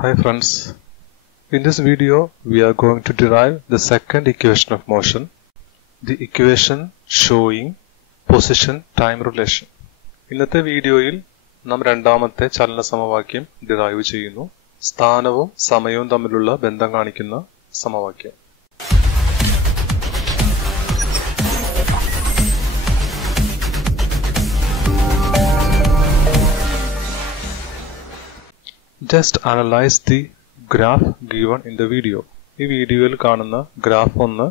Hi friends, in this video we are going to derive the second equation of motion, the equation showing position time relation. ഇന്നത്തെ വീഡിയോയിൽ നാം രണ്ടാമത്തെ ചലന സമവാക്യം derive ചെയ്യുന്നു, സ്ഥാനവും സമയവും തമ്മിലുള്ള ബന്ധം കാണിക്കുന്ന സമവാക്യം. Just analyze the graph given in the video. ഈ വീഡിയോയിൽ കാണുന്ന ഗ്രാഫ് ഒന്ന്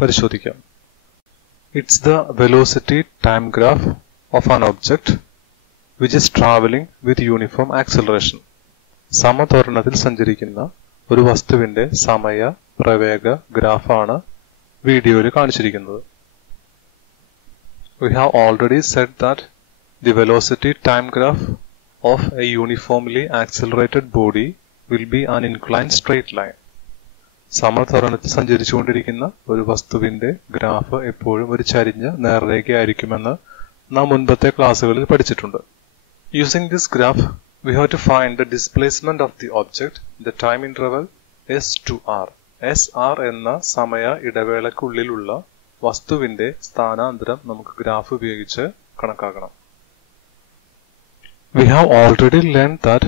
പരിശോധിക്കാം. It's the velocity time graph of an object which is traveling with uniform acceleration. സമത്വരണത്തിൽ സഞ്ചരിക്കുന്ന ഒരു വസ്തുവിന്റെ സമയ പ്രവേഗ ഗ്രാഫാണ് വീഡിയോയിൽ കാണിച്ചിരിക്കുന്നത്. We have already said that the velocity time graph of a uniformly accelerated body will be an inclined straight line. സമത്വരണത്തിൽ സഞ്ചരിച്ചുകൊണ്ടിരിക്കുന്ന ഒരു വസ്തുവിന്റെ graph എപ്പോഴും ഒരു ചരിഞ്ഞ നേർരേഖയായിരിക്കുമെന്ന് നാം മുൻപത്തെ ക്ലാസ്സുകളിൽ പഠിച്ചിട്ടുണ്ട്. Using this graph, we have to find the displacement of the object in the time interval s to r. sr എന്ന സമയ ഇടവേളയ്ക്കുള്ളിലുള്ള വസ്തുവിന്റെ സ്ഥാനാന്തരം നമുക്ക് ഗ്രാഫ് ഉപയോഗിച്ച് കണക്കാക്കണം. We have already learned that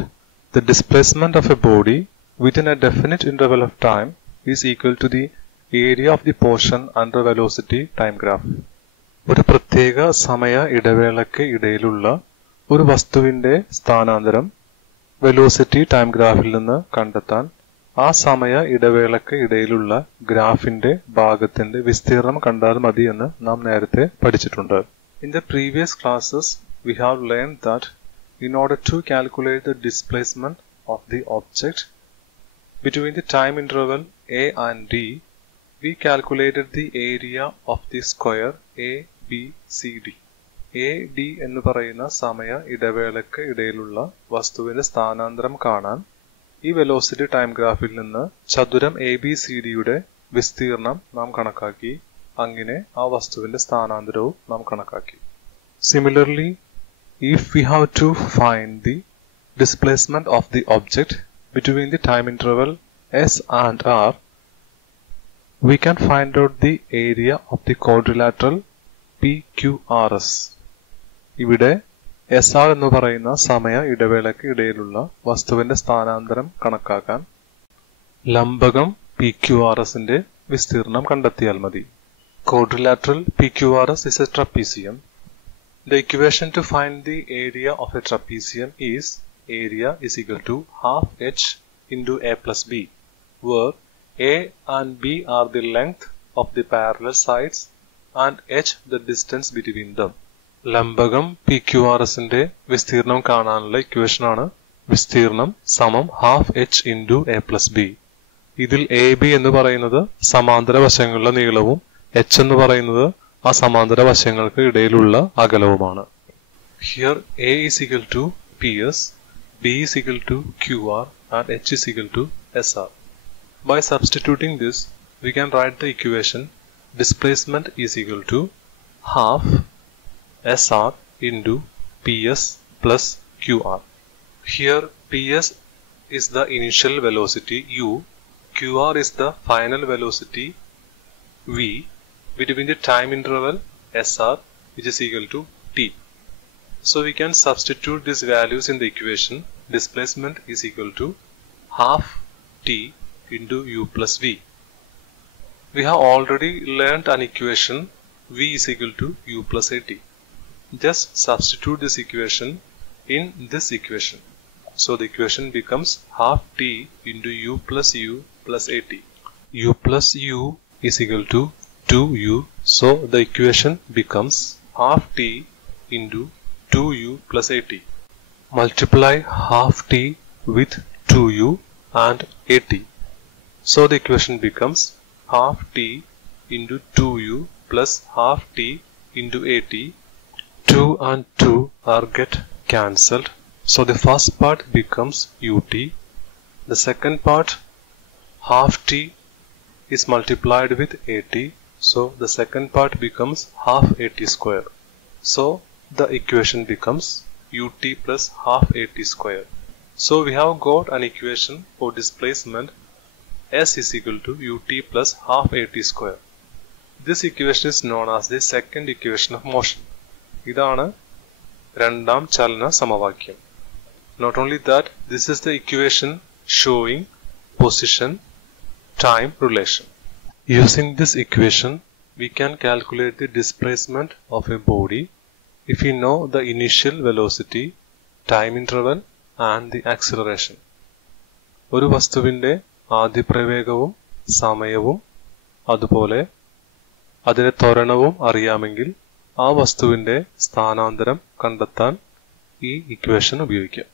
the displacement of a body within a definite interval of time is equal to the area of the portion under velocity time graph. ഒരു പ്രത്യേക സമയ ഇടവേളയ്ക്ക് ഇടയിലുള്ള ഒരു വസ്തുവിന്റെ സ്ഥാനാന്തരം വെലോസിറ്റി ടൈം ഗ്രാഫിൽ നിന്ന് കണ്ടെത്താൻ ആ സമയ ഇടവേളയ്ക്ക് ഇടയിലുള്ള ഗ്രാഫിന്റെ ഭാഗത്തിന്റെ വിസ്തീർണം കണ്ടാൽ മതി എന്ന് നാം നേരത്തെ പഠിച്ചിട്ടുണ്ട്. In the previous classes we have learned that in order to calculate the displacement of the object between the time interval a and d, we calculated the area of the square ABCD. AD എന്ന് പറയുന്ന സമയ ഇടവേളയ്ക്ക് ഇടയിലുള്ള വസ്തുവിന്റെ സ്ഥാനാന്തരം കാണാൻ ഈ velocity time ഗ്രാഫിൽ നിന്ന് ചതുരം ABCDയുടെ വിസ്തീർണം നാം കണക്കാക്കി. അങ്ങനെ ആ വസ്തുവിന്റെ സ്ഥാനാന്തരവും നാം കണക്കാക്കി. Similarly, if we have to find the displacement of the object between the time interval s and r, we can find out the area of the quadrilateral PQRS. ഇവിടെ SR എന്ന് പറയുന്ന സമയ ഇടവേളയ്ക്ക് ഇടയിലുള്ള വസ്തുവിന്റെ സ്ഥാനാന്തരം കണക്കാക്കാൻ ലംബകം PQRSന്റെ വിസ്തീർണം കണ്ടെത്തിയാൽ മതി. Quadrilateral PQRS is a trapezium. The equation to find the area of a trapezium is area is equal to half h into a plus b, where a and b are the length of the parallel sides and h the distance between them. ലംബകം PQRSന്റെ വിസ്തീർണം കാണാനുള്ള equation ആണ് വിസ്തീർണം സമം half H into A plus B. ഇതിൽ A B എന്ന് പറയുന്നത് സമാന്തര വശങ്ങളുടെ നീളവും എച്ച് എന്ന് പറയുന്നത് ആ സമാന്തര വശങ്ങൾക്ക് ഇടയിലുള്ള അകലവുമാണ്. Here a is equal to PS, b is equal to QR and h is equal to SR. By substituting this, we can write the equation displacement is equal to half SR into PS plus QR. Here PS is the initial velocity u, QR is the final velocity v between the time interval SR, which is equal to t. So we can substitute these values in the equation. Displacement is equal to half t into u plus v. We have already learned an equation v is equal to u plus at. Just substitute this equation in this equation. So the equation becomes half t into u plus at. U plus u is equal to 2u, so the equation becomes half t into 2u plus at. Multiply half t with 2u and at. So the equation becomes half t into 2u plus half t into at. 2 and 2 are get cancelled. So the first part becomes ut. The second part half t is multiplied with at. So the second part becomes half at square. So the equation becomes ut plus half at square. So we have got an equation for displacement s is equal to ut plus half at square. This equation is known as the second equation of motion. ഇതാണ് രണ്ടാം ചലന സമവാക്യം. Not only that, this is the equation showing position time relation. Using this equation, we can calculate the displacement of a body if we know the initial velocity, time interval and the acceleration. ഒരു വസ്തുവിന്റെ ആദ്യ പ്രവേഗവും സമയവും അതുപോലെ അതിന്റെ ത്വരണവും അറിയാമെങ്കിൽ ആ വസ്തുവിന്റെ സ്ഥാനാന്തരം കണ്ടെത്താൻ ഈ ഇക്വേഷൻ ഉപയോഗിക്കാം.